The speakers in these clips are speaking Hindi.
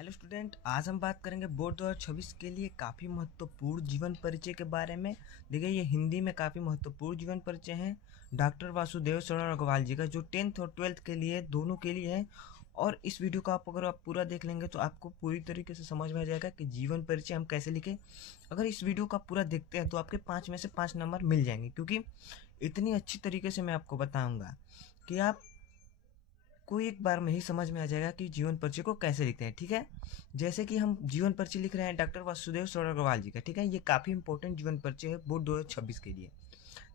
हेलो स्टूडेंट, आज हम बात करेंगे बोर्ड 2026 के लिए काफ़ी महत्वपूर्ण जीवन परिचय के बारे में। देखिए, ये हिंदी में काफ़ी महत्वपूर्ण जीवन परिचय है डॉक्टर वासुदेव शरण अग्रवाल जी का, जो 10th और 12th के लिए दोनों के लिए है। और इस वीडियो को अगर आप पूरा देख लेंगे तो आपको पूरी तरीके से समझ में आ जाएगा कि जीवन परिचय हम कैसे लिखें। अगर इस वीडियो को आप पूरा देखते हैं तो आपके 5 में से 5 नंबर मिल जाएंगे, क्योंकि इतनी अच्छी तरीके से मैं आपको बताऊँगा कि आप को एक बार में ही समझ में आ जाएगा कि जीवन परिचय को कैसे लिखते हैं। ठीक है, जैसे कि हम जीवन परिचय लिख रहे हैं डॉक्टर वासुदेव शरण अग्रवाल जी का। ठीक है, ये काफ़ी इंपॉर्टेंट जीवन परिचय है बोर्ड 2026 के लिए।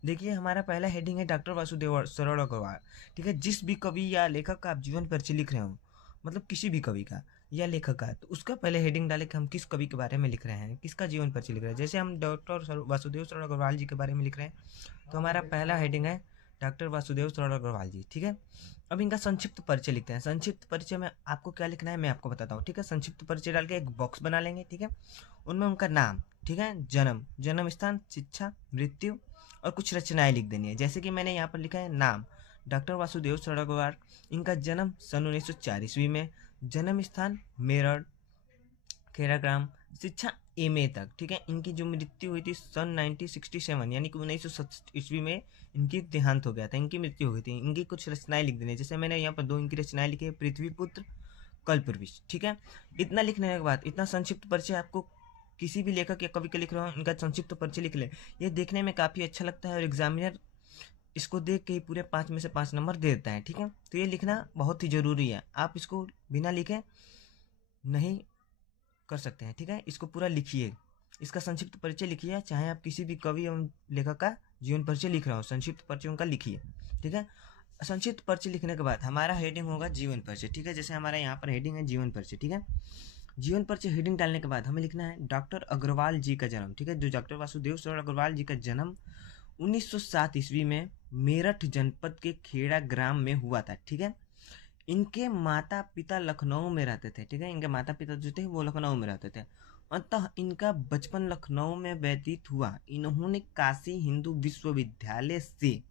देखिए, हमारा पहला हेडिंग है डॉक्टर वासुदेव शरण अग्रवाल। ठीक है, जिस भी कवि या लेखक का आप जीवन परिचय लिख रहे हो, मतलब किसी भी कवि का या लेखक का, तो उसका पहले हेडिंग डाले कि हम किस कवि के बारे में लिख रहे हैं, किसका जीवन परिचय लिख रहे हैं। जैसे हम डॉक्टर वासुदेव शरण अग्रवाल जी के बारे में लिख रहे हैं तो हमारा पहला हेडिंग है डॉक्टर वासुदेव शरण अग्रवाल जी। ठीक है, अब इनका संक्षिप्त परिचय लिखते हैं। संक्षिप्त परिचय में आपको क्या लिखना है मैं आपको बताता हूँ। ठीक है, संक्षिप्त परिचय डाल के एक बॉक्स बना लेंगे। ठीक है, उनमें उनका नाम, ठीक है, जन्म स्थान, शिक्षा, मृत्यु और कुछ रचनाएं लिख देनी है। जैसे कि मैंने यहाँ पर लिखा है नाम डॉक्टर वासुदेव शरण अग्रवाल, इनका जन्म सन 1904 ईस्वी में, जन्म स्थान मेरठ खेराग्राम, शिक्षा एमए तक। ठीक है, इनकी जो मृत्यु हुई थी सन 1967 यानी कि 1967 ईस्वी में इनकी देहांत हो गया था, इनकी मृत्यु हो गई थी। इनकी कुछ रचनाएं लिख देनी है। जैसे मैंने यहाँ पर दो इनकी रचनाएं लिखी है, पृथ्वी पुत्र, कल्पवृक्ष। ठीक है, इतना लिखने के बाद, इतना संक्षिप्त परिचय आपको किसी भी लेखक या कवि का लिख रहा हो, इनका संक्षिप्त परिचय लिख ले। ये देखने में काफ़ी अच्छा लगता है और एग्जामिनर इसको देख के ही पूरे 5 में से 5 नंबर दे देता है। ठीक है, तो ये लिखना बहुत ही ज़रूरी है। आप इसको बिना लिखे नहीं कर सकते हैं। ठीक है, इसको पूरा लिखिए, इसका संक्षिप्त परिचय लिखिए। चाहे आप किसी भी कवि एवं लेखक का जीवन परिचय लिख रहा हो, संक्षिप्त परिचय उनका लिखिए। ठीक है, संक्षिप्त परिचय लिखने के बाद हमारा हेडिंग होगा जीवन परिचय। ठीक है, जैसे हमारा यहाँ पर हेडिंग है जीवन परिचय। ठीक है, जीवन परिचय हेडिंग डालने के बाद हमें लिखना है डॉक्टर अग्रवाल जी का जन्म। ठीक है, जो डॉक्टर वासुदेव शरण अग्रवाल जी का जन्म 1907 ईस्वी में मेरठ जनपद के खेड़ा ग्राम में हुआ था। ठीक है, इनके माता पिता लखनऊ में रहते थे। ठीक है, इनके माता पिता जो थे वो लखनऊ में रहते थे, अतः इनका बचपन लखनऊ में व्यतीत हुआ। इन्होंने काशी हिंदू विश्वविद्यालय से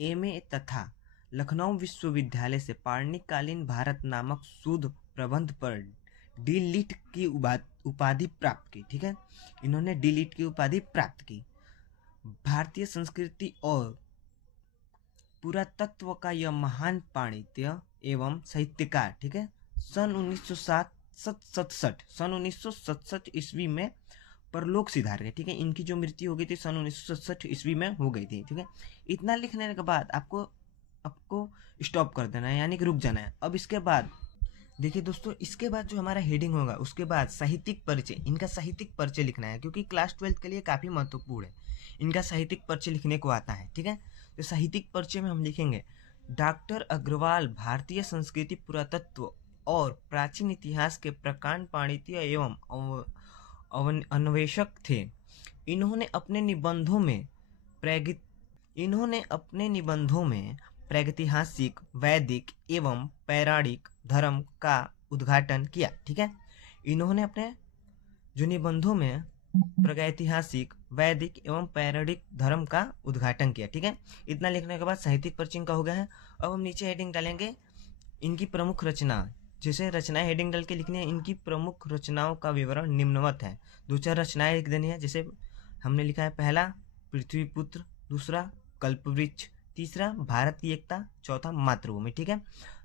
एमए तथा लखनऊ विश्वविद्यालय से पाणिकालीन भारत नामक शोध प्रबंध पर डी.लिट की उपाधि प्राप्त की। ठीक है, इन्होंने डी.लिट की उपाधि प्राप्त की। भारतीय संस्कृति और पुरातत्व का यह महान पांडित्य एवं साहित्यकार, ठीक है, सन 1967 ईस्वी में परलोक सिधार गए। ठीक है, इनकी जो मृत्यु हो गई थी सन 1967 ईस्वी में हो गई थी। ठीक है, इतना लिखने के बाद आपको आपको स्टॉप कर देना है, यानी कि रुक जाना है। अब इसके बाद देखिए दोस्तों, इसके बाद जो हमारा हेडिंग होगा उसके बाद साहित्यिक परिचय, इनका साहित्यिक परिचय लिखना है, क्योंकि क्लास 12th के लिए काफ़ी महत्वपूर्ण है। इनका साहित्यिक परिचय लिखने को आता है। ठीक है, तो साहित्यिक परिचय में हम लिखेंगे डॉक्टर अग्रवाल भारतीय संस्कृति, पुरातत्व और प्राचीन इतिहास के प्रकांड पांडित्य एवं अन्वेषक थे। इन्होंने अपने निबंधों में प्रैगित इन्होंने अपने निबंधों में प्रागैतिहासिक, वैदिक एवं पौराणिक धर्म का उद्घाटन किया। ठीक है, इन्होंने अपने जो निबंधों में प्रागैतिहासिक, वैदिक एवं पौराणिक धर्म का उद्घाटन किया। ठीक है, इतना लिखने के बाद साहित्यिक परिचय का हो गया है। अब हम नीचे हेडिंग डालेंगे इनकी प्रमुख रचना। जैसे रचनाएं हेडिंग डाल के लिखनी है, इनकी प्रमुख रचनाओं का विवरण निम्नवत है। 2-4 रचनाएं लिख देनी है। जैसे हमने लिखा है, पहला पृथ्वी पुत्र, दूसरा कल्पवृक्ष, तीसरा भारत की एकता, चौथा मातृभूमि। ठीक है,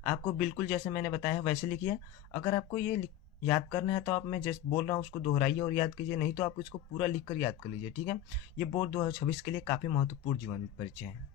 आपको बिल्कुल जैसे मैंने बताया है वैसे लिखिए। अगर आपको ये याद करना है तो आप, मैं जैसे बोल रहा हूँ उसको दोहराइए और याद कीजिए, नहीं तो आप इसको पूरा लिख कर याद कर लीजिए। ठीक है, ये बोर्ड 2026 के लिए काफ़ी महत्वपूर्ण जीवन परिचय है।